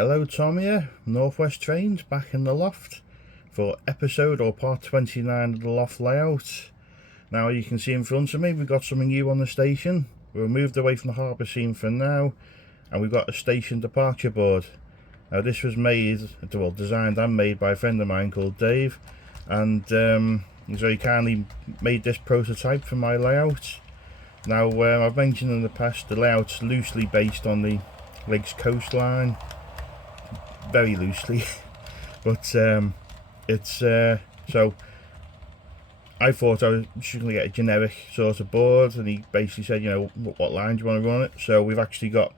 Hello, Tom here, Northwest Trains, back in the loft for episode or part 29 of the loft layout. Now you can see in front of me we've got something new on the station. We're moved away from the harbour scene for now, and we've got a station departure board. Now this was designed and made by a friend of mine called Dave, and so he kindly made this prototype for my layout. Now I've mentioned in the past the layout's loosely based on the Lakes coastline, very loosely, but so I thought I was just going to get a generic sort of board, and he basically said, you know, what line do you want to run it? So we've actually got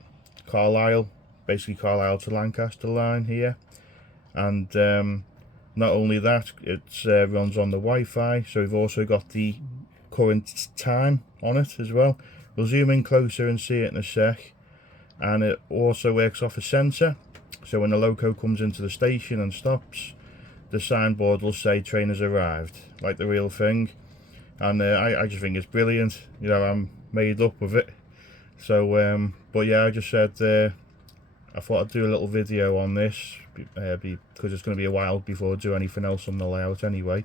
Carlisle, basically Carlisle to Lancaster line here, and not only that, it runs on the Wi-Fi, so we've also got the current time on it as well. We'll zoom in closer and see it in a sec. And it also works off a sensor, so when the loco comes into the station and stops, the signboard will say train has arrived, like the real thing. And I just think it's brilliant. You know, I'm made up with it. So but yeah, I just said I thought I'd do a little video on this because it's going to be a while before I do anything else on the layout anyway.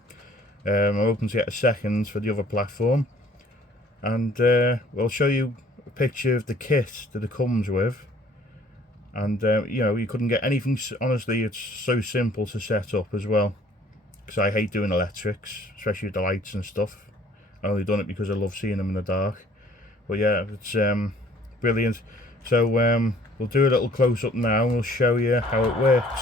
I'm hoping to get a second for the other platform, and we'll show you a picture of the kit that it comes with. And you know, you couldn't get anything. Honestly, it's so simple to set up as well, because I hate doing electrics, especially with the lights and stuff. I only done it because I love seeing them in the dark. But yeah, it's brilliant. So we'll do a little close-up now and we'll show you how it works.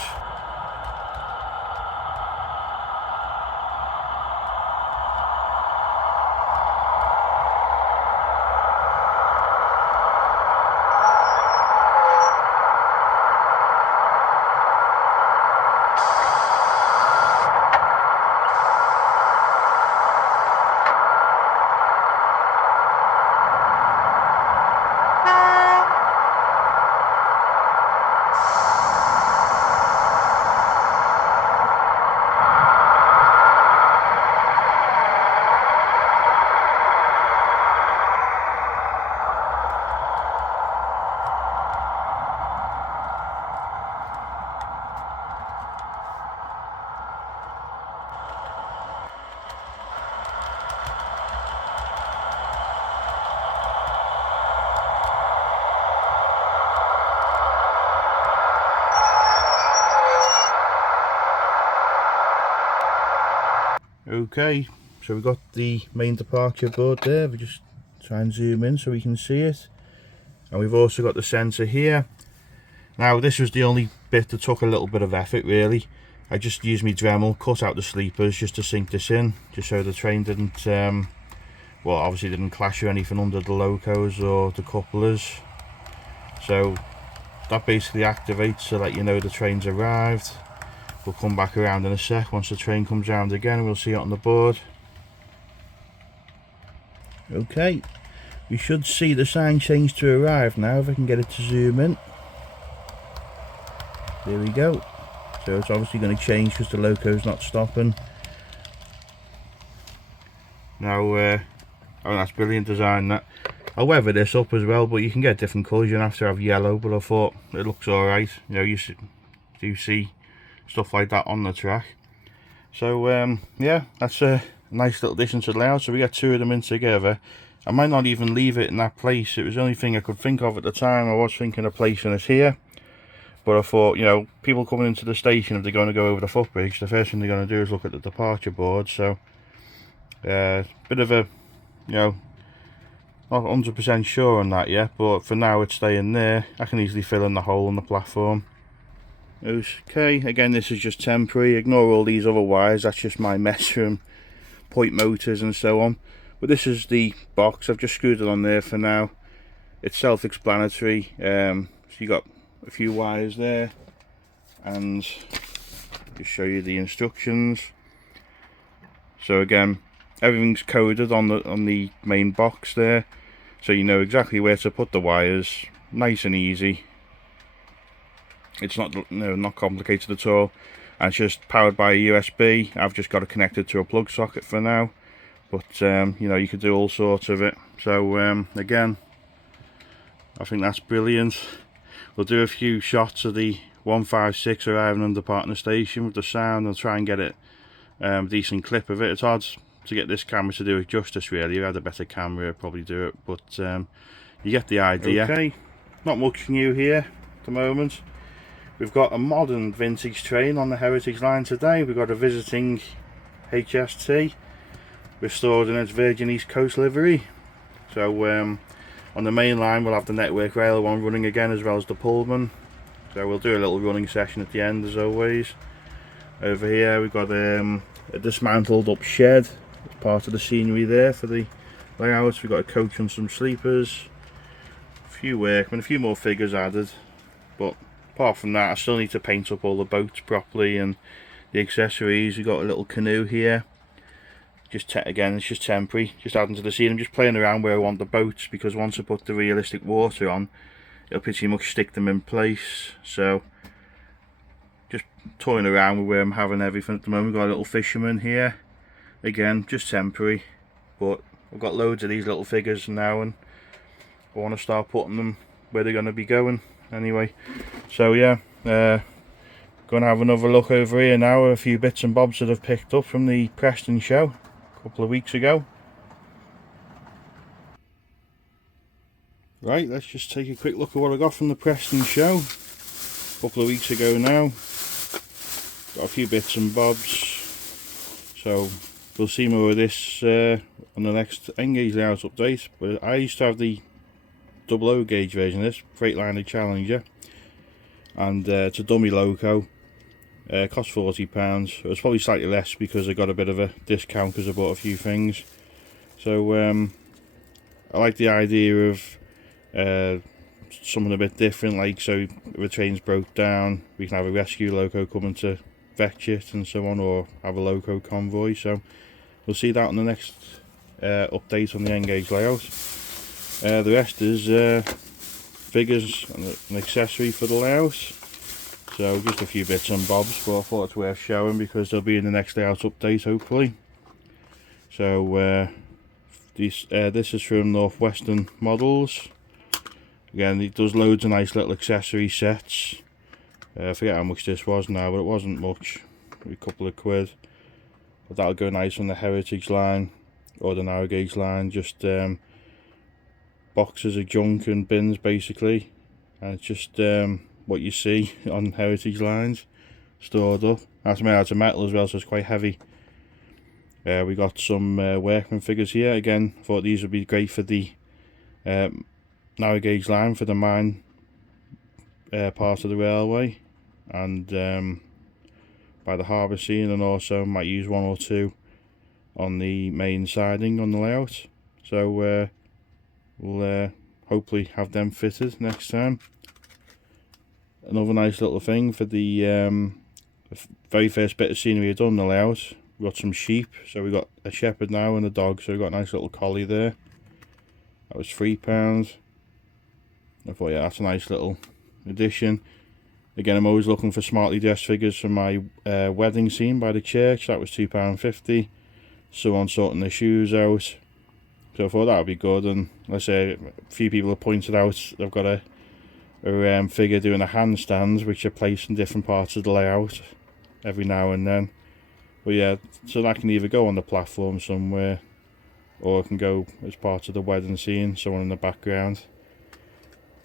Okay, so we've got the main departure board there. We just try and zoom in so we can see it, and we've also got the sensor here. Now this was the only bit that took a little bit of effort really. I just used my Dremel, cut out the sleepers just to sink this in, just so the train didn't well, obviously didn't clash or anything under the locos or the couplers. So that basically activates so that you know the train's arrived. We'll come back around in a sec once the train comes around again, and we'll see it on the board. Okay, we should see the sign change to arrive now if I can get it to zoom in. There we go. So it's obviously going to change because the loco's not stopping. Now, oh, that's brilliant design that. I'll weather this up as well, but you can get different colours. You don't have to have yellow, but I thought it looks alright. You know, you do see stuff like that on the track. So yeah, that's a nice little addition to the layout. So we got two of them in together. I might not even leave it in that place. It was the only thing I could think of at the time. I was thinking of placing it here, but I thought, you know, people coming into the station, if they're going to go over the footbridge, the first thing they're going to do is look at the departure board. So bit of a, you know, not 100% sure on that yet, but for now it's staying there. I can easily fill in the hole in the platform. Okay, again, this is just temporary. Ignore all these other wires, that's just my mess from point motors and so on. But this is the box. I've just screwed it on there for now. It's self-explanatory. So you got a few wires there, and just show you the instructions. So again, everything's coded on the main box there, so you know exactly where to put the wires. Nice and easy. It's not, not complicated at all, and it's just powered by a USB. I've just got it connected to a plug socket for now, but you know, you could do all sorts of it. So again, I think that's brilliant. We'll do a few shots of the 156 arriving under partner station with the sound. I'll try and get it decent clip of it. It's hard to get this camera to do it justice really. If I had a better camera I'd probably do it, but you get the idea. Okay, not much new here at the moment. We've got a modern vintage train on the Heritage line today. We've got a visiting HST restored in its Virgin East Coast livery. So on the main line we'll have the Network Rail one running again, as well as the Pullman. So we'll do a little running session at the end as always. Over here we've got a dismantled up shed as part of the scenery there for the layout. We've got a coach and some sleepers, a few workmen, a few more figures added, but apart from that I still need to paint up all the boats properly and the accessories. We've got a little canoe here, again it's just temporary, just adding to the scene. I'm just playing around where I want the boats, because once I put the realistic water on it'll pretty much stick them in place. So just toying around with where I'm having everything at the moment. We've got a little fisherman here, again just temporary, but I've got loads of these little figures now and I want to start putting them where they're going to be going anyway. So yeah, gonna have another look over here now, a few bits and bobs that I've picked up from the Preston show a couple of weeks ago. Right, let's just take a quick look at what I got from the Preston show a couple of weeks ago now. Got a few bits and bobs, so we'll see more of this on the next N-Gauge layout update. But I used to have the 00 gauge version of this, Freightliner Challenger, and it's a dummy loco. Cost £40. It was probably slightly less because I got a bit of a discount because I bought a few things. So I like the idea of something a bit different, like so if the train's broke down we can have a rescue loco coming to fetch it and so on, or have a loco convoy. So we'll see that on the next update on the N-Gauge layout. The rest is figures and an accessory for the layout, so just a few bits and bobs, but I thought it's worth showing because they'll be in the next layout update hopefully. So this is from Northwestern Models. Again, it does loads of nice little accessory sets. I forget how much this was now, but it wasn't much, a couple of quid. But that'll go nice on the Heritage line or the narrow gauge line. Just boxes of junk and bins basically, and it's just what you see on Heritage lines stored up. That's made out of metal as well, so it's quite heavy. We got some workman figures here. Again, thought these would be great for the narrow gauge line for the mine part of the railway, and by the harbour scene, and also might use one or two on the main siding on the layout. So we'll hopefully have them fitted next time. Another nice little thing for the very first bit of scenery I've done in the layout. We've got some sheep, so we've got a shepherd now and a dog, so we've got a nice little collie there. That was £3. I thought, yeah, that's a nice little addition. Again, I'm always looking for smartly dressed figures for my wedding scene by the church. That was £2.50. Someone sorting their shoes out, so I thought that would be good. And let's say a few people have pointed out they've got a figure doing a handstand, which are placed in different parts of the layout every now and then. But yeah, so that can either go on the platform somewhere, or it can go as part of the wedding scene, someone in the background.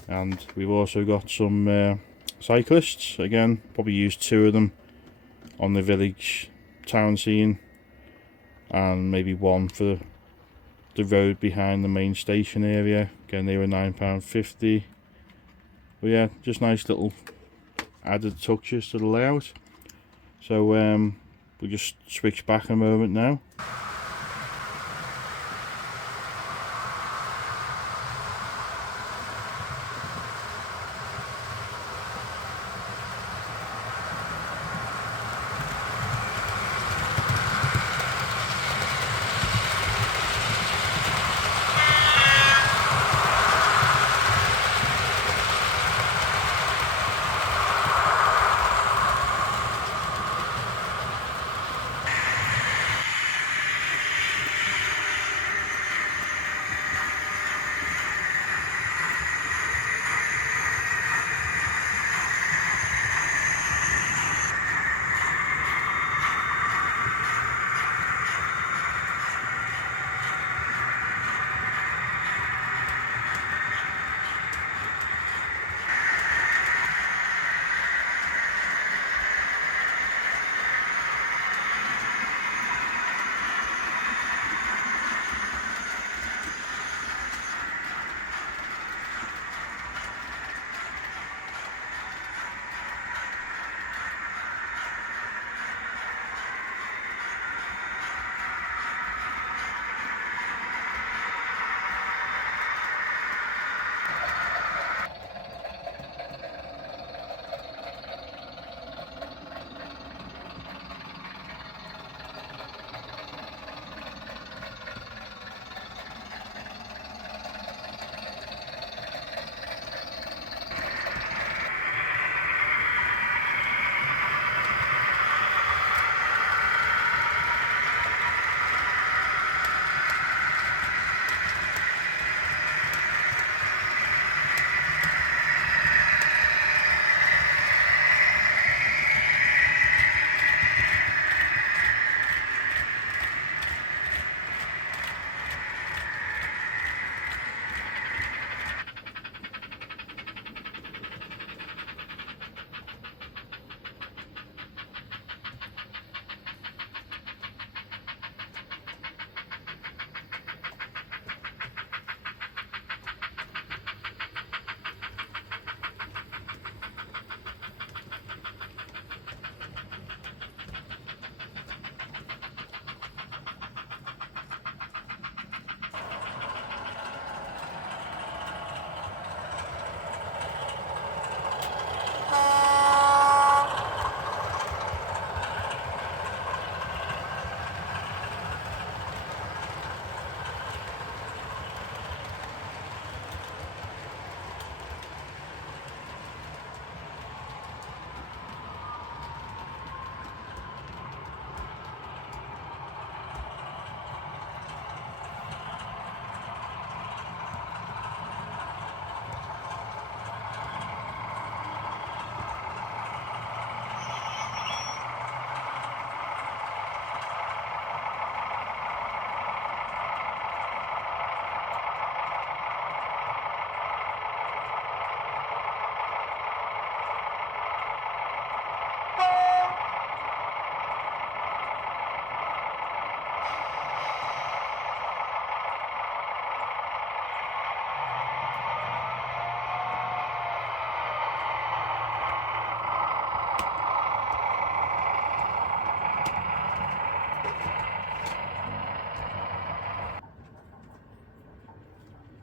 And we've also got some cyclists. Again, probably use 2 of them on the village town scene, and maybe 1 for the road behind the main station area. Again, they were £9.50. But yeah, just nice little added touches to the layout. So we'll just switch back a moment now.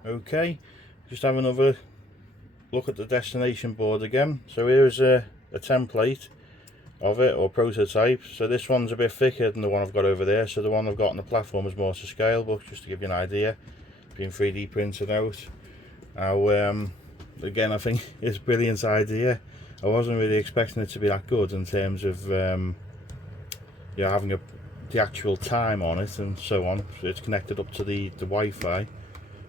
Okay, just have another look at the destination board again. So here's a template of it, or prototype. So this one's a bit thicker than the one I've got over there, so the one I've got on the platform is more to scale, but just to give you an idea, being 3D printed out. Now again, I think it's a brilliant idea. I wasn't really expecting it to be that good in terms of having the actual time on it and so on. So it's connected up to the Wi-Fi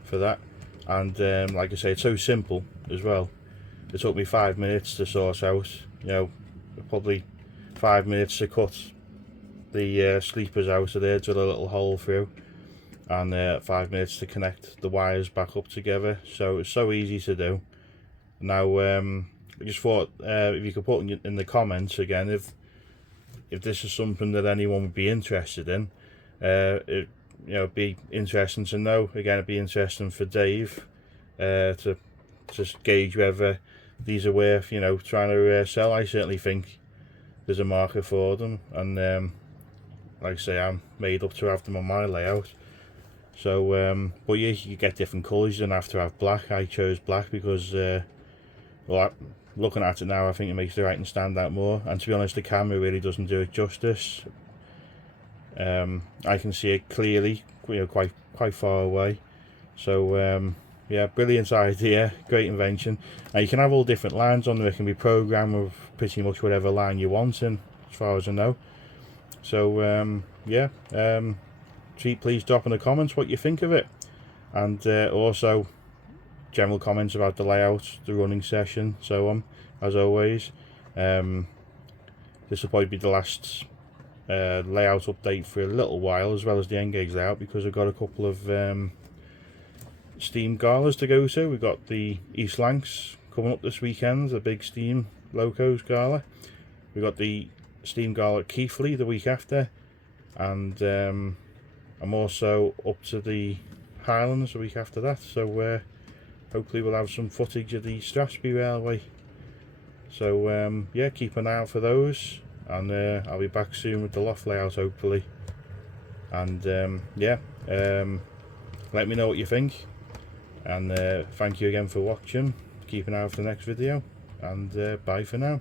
for that, and like I say, it's so simple as well. It took me 5 minutes to sort out, probably 5 minutes to cut the sleepers out of there, drill a little hole through, and 5 minutes to connect the wires back up together. So it's so easy to do. Now I just thought if you could put in the comments again if this is something that anyone would be interested in. It'd be interesting to know. Again, it'd be interesting for Dave to just gauge whether these are worth trying to sell. I certainly think there's a market for them, and like I say, I'm made up to have them on my layout. So but yeah, you get different colours. You don't have to have black. I chose black because well, looking at it now, I think it makes the writing stand out more, and to be honest, the camera really doesn't do it justice. I can see it clearly, quite far away. So yeah, brilliant idea, great invention. Now you can have all different lines on there. It can be programmed with pretty much whatever line you want in, as far as I know. So yeah, please drop in the comments what you think of it, and also general comments about the layout, the running session, so on. As always, this will probably be the last layout update for a little while, as well as the N-Gage layout, because I've got a couple of Steam galas to go to. We've got the East Lancs coming up this weekend, the big Steam Locos gala. We've got the Steam gala at Keighley the week after, and I'm also up to the Highlands the week after that, so hopefully we'll have some footage of the Strathspey Railway. So yeah, keep an eye out for those, and I'll be back soon with the Loft layout hopefully. And yeah, let me know what you think, and thank you again for watching. Keep an eye out for the next video, and bye for now.